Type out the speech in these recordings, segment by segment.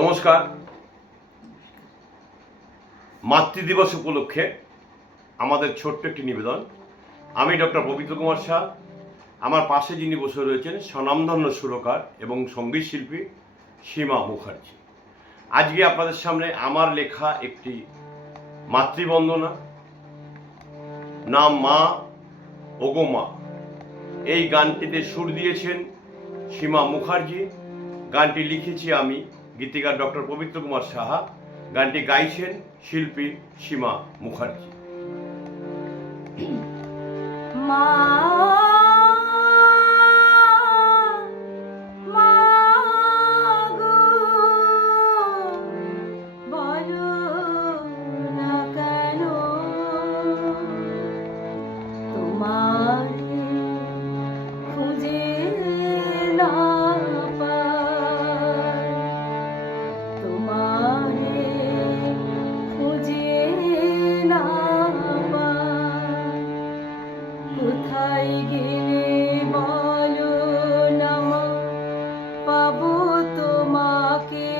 নমস্কার। মাতৃদিবস উপলক্ষে আমাদের ছোট্ট একটি নিবেদন। আমি ডক্টর পবিত্র কুমার শাহ। আমার পাশে যিনি বসে রয়েছেন স্বনামধন্য সুরকার এবং সঙ্গীত শিল্পী সীমা মুখার্জি। আজকে আপনাদের সামনে আমার লেখা একটি মাতৃবন্দনা, নাম মা ওগো মা। এই গানটিতে সুর দিয়েছেন সীমা মুখার্জি। গানটি লিখেছি আমি, গীতিকার ডক্টর পবিত্র কুমার সাহা। গানটি গাইছেন শিল্পী সীমা মুখার্জি। মা কোথায় গেলে বলো না মা, পাবো তোমাকে।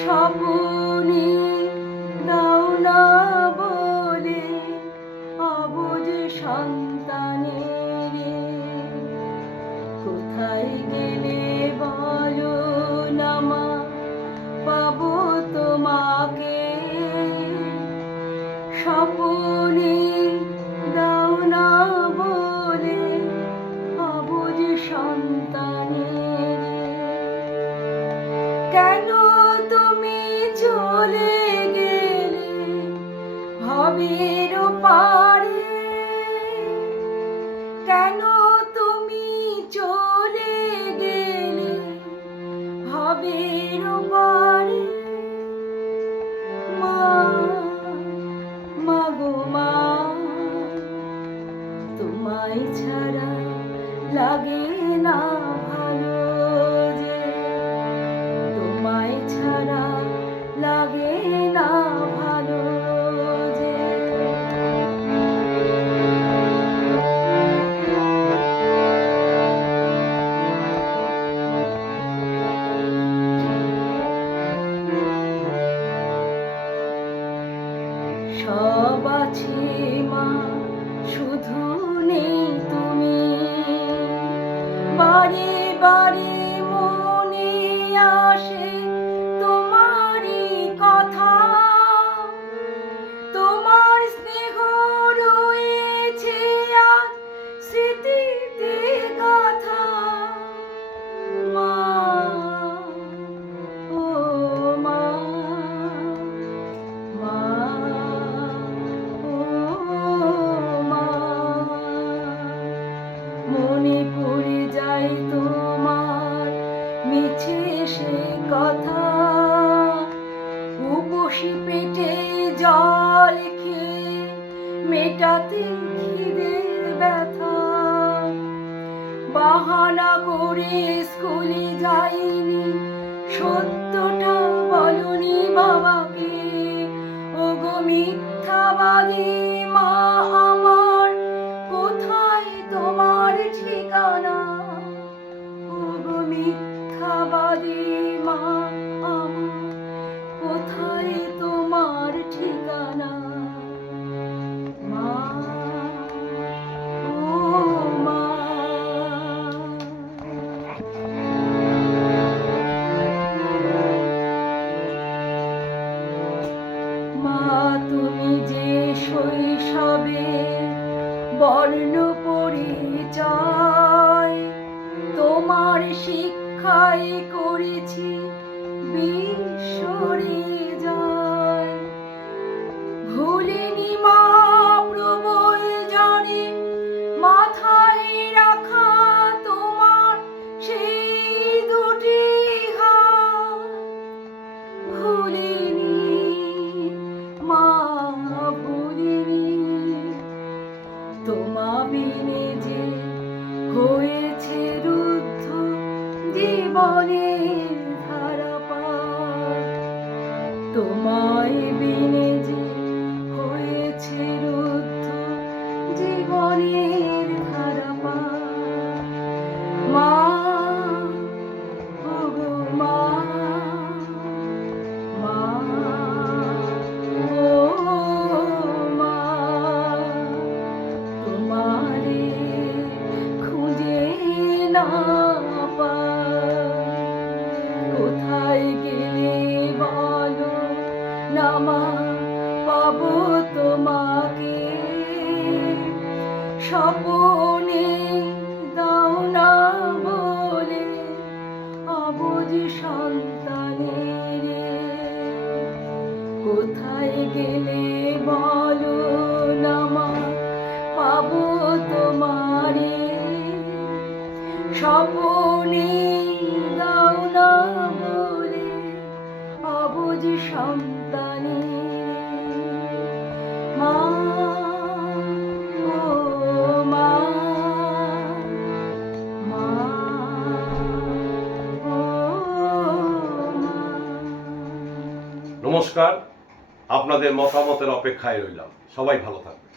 স্বপ্নে দাও না বলে অবুঝ সন্তানের। কোথায় গেলে বলো না মা, পাবো তোমাকে। স্বপ্নে দাও না বলে অবুঝ সন্তানের। কেন তুমি চলে গেলে ভবের পারে? কেন তুমি চলে গেলে ভবের পারে? মা মাগো মা, তোমায় ছাড়া লাগে না ভালো যে, তোমায় ছাড়া লাগে না ভালো যে। সব আছে মা, শুধু নেই তুমি। বারে বারে মনে আসে তোমারই কথা। তোমার স্নেহ রয়েছে আজ স্মৃতিতে গাথা। মা ও মা, মা ও মা, মনে পড়ে যায় তোমার মিছে সে কথা। উপসী পেটে জল খেয়ে মেটাতে খিদের ব্যথা। বাহানা করে স্কুলে যাইনি, সত্যটা বলনি বাবাকে। ওগো মিথ্যাবাদী মা আমার, কোথায় তোমার ঠিকানা? ওগো মিথ্যাবাদী মা আমার, কোথায় তোমার ঠিকানা? মা ও মা। মা তুমি যে শৈশবে বর্ণ পরিচয়, তোমার শিক্ষায় করেছি বিশ্বরে জয়। ভুলিনি মা প্রবল জানে মাথায় রাখা তোমার সেই দুটি হাত। ভুলিনি মা, ভুলিনি তোমা বিনে যে হয়েছে রুদ্ধ জীবনের ধারাপাত। তোমায় বিনে যে হয়েছে রুদ্ধ জীবনের ধারাপাত। মা ওগো মা। না পাই। কোথায় গেলে বলো না মা, পাবো তোমাকে। স্বপনে দাও না বলে অবুঝ সন্তানের। কোথায় গেলে বলো না মা, পাবো তোমারে। স্বপনে দাও না বলে অবুঝ সন্তানের। মা, ও মা, মা, ও মা। নমস্কার, আপনাদের মতামতের অপেক্ষায় রইলাম। সবাই ভালো থাকবেন।